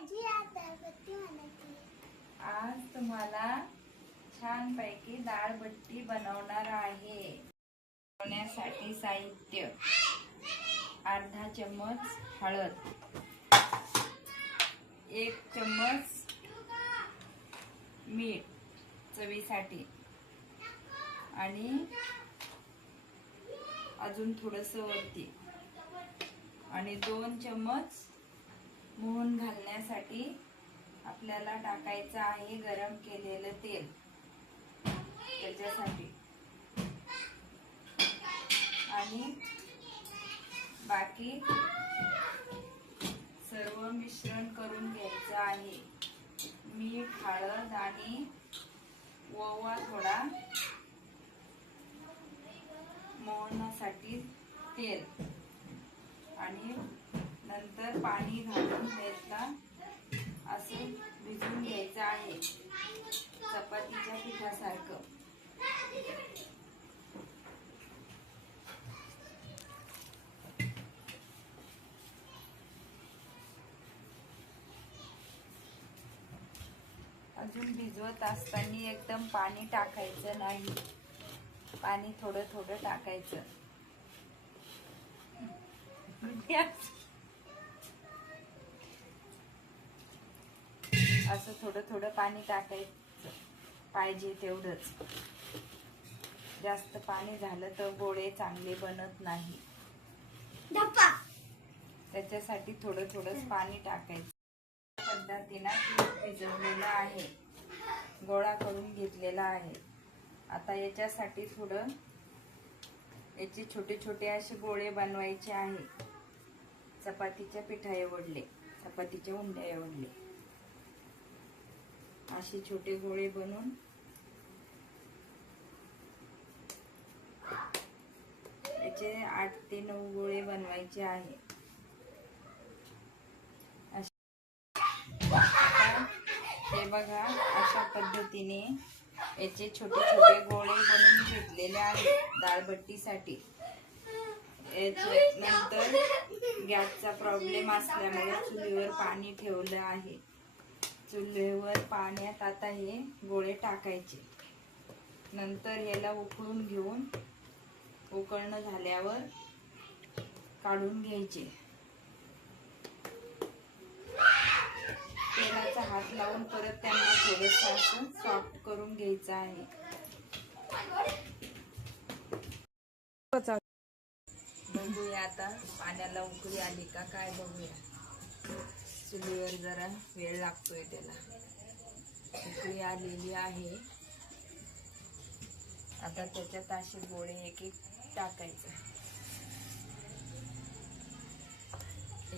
आज तुम्हाला छान पैकी डाळबट्टी बनवणार आहे। बनवण्यासाठी साहित्य: अर्धा चम्मच हळद, 1 चम्मच मीठ चवीसाठी आणि अजून थोडंसं वरती, आणि 2 चम्मच मोहन घालण्यासाठी आपल्याला टाकायचं आहे गरम केलेलं तेल त्याच्यासाठी, आणि बाकी सर्व मिश्रण करून घ्यायचं आहे। मीठ, हळद आणि ओवा थोडा, मोहनासाठी तेल, आणि नंतर पाणी घालून त्याला असं भिजवून घ्यायचं आहे चपातीच्या पिठासारखं। अजून भिजवत असताना एकदम पाणी टाकायचं नाही, पाणी थोडं थोडं टाकायचं। असं थोडं थोडं पाणी टाकायचं पाहिजे तेवढंच। जास्त पाणी झालं तर गोळे चांगले बनत नाही, त्याच्यासाठी थोडं थोडंच पाणी टाकायचं। पद्धतीने पीठ भिजवलेलं आहे, गोळा करून घेतलेला आहे। आता याच्यासाठी थोडं याचे छोटे छोटे असे गोळे बनवायचे आहे। चपातीच्या पिठा एवढले, चपातीच्या उंड्या एवढले असे छोटे गोळे बनवून याचे 8 ते 9 गोळे बनवायचे आहे। हे बघा, अशा पद्धतीने याचे छोटे छोटे गोळे बनवून घेतलेले आहेत डाळबट्टीसाठी। नंतर गॅसचा प्रॉब्लेम असल्यामुळे चुलीवर पाणी ठेवलं आहे। चुलीवर पाण्यात आता हे गोळे टाकायचे, नंतर याला उकळून घेऊन उकळणं झाल्यावर काढून घ्यायचे। तेलाचा हात लावून परत त्यांना थोडंसं असं सॉफ्ट करून घ्यायचं आहे। बघूया आता पाण्याला उकळी आली का काय बघूया। चुलीवर जरा वेळ लागतोय त्याला, उकळी आलेली आहे। आता त्याच्यात असे गोळे एक एक टाकायचे,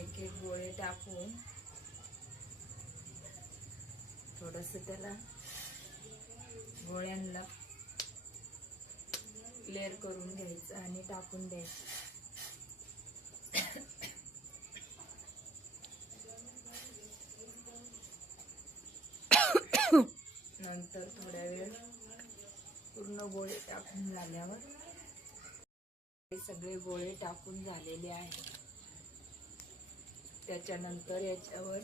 एक एक गोळे टाकून थोडस त्याला गोळ्यांना क्लिअर करून घ्यायचं आणि टाकून द्यायचं। नंतर थोड्या वेळ पूर्ण गोळे टाकून झाल्यावर हे सगळे गोळे टाकून झालेले आहेत। त्याच्यानंतर याच्यावर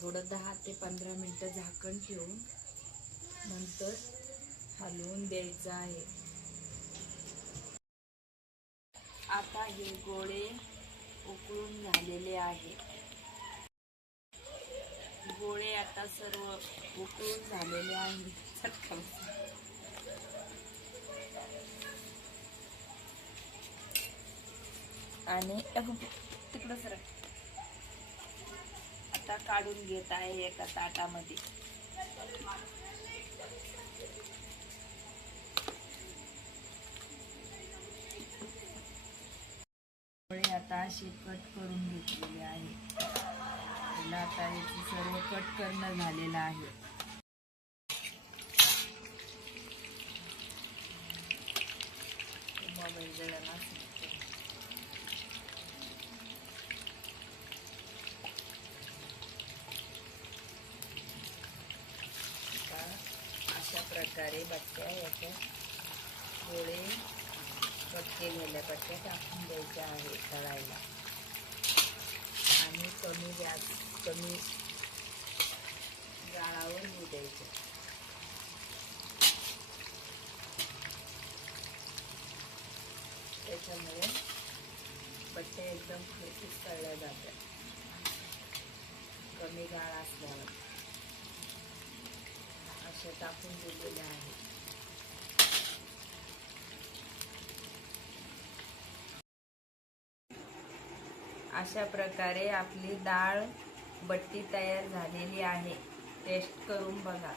थोडं 10 ते 15 मिनिटं झाकण ठेवून नंतर हलवून द्यायचं आहे। आता हे गोळे उकळून झालेले आहेत। गोळे आता सर्व उकळून झालेले आहेत। आणि तिकडं सर आता काढून घेत आहे एका ताटामध्ये। गोळे आता अशी कट करून घेतलेले आहे। त्याला आता याची सर्व कट करणं झालेलं आहे। मोबाईल जळाला अशा प्रकारे बट्ट्या याच्या गोळे कट केलेल्या बट्ट्या टाकून द्यायच्या आहेत तळायला, आणि कमी गॅस कमी जाळावर होऊ द्यायचे. त्याच्यामुळे बट्टे एकदम खरपूस तळल्या जातात कमी जाळ असल्यावर. असे टाकून दिलेले आहे. अशा प्रकारे आपली डाळ बट्टी तयार झालेली आहे. टेस्ट करून बघा.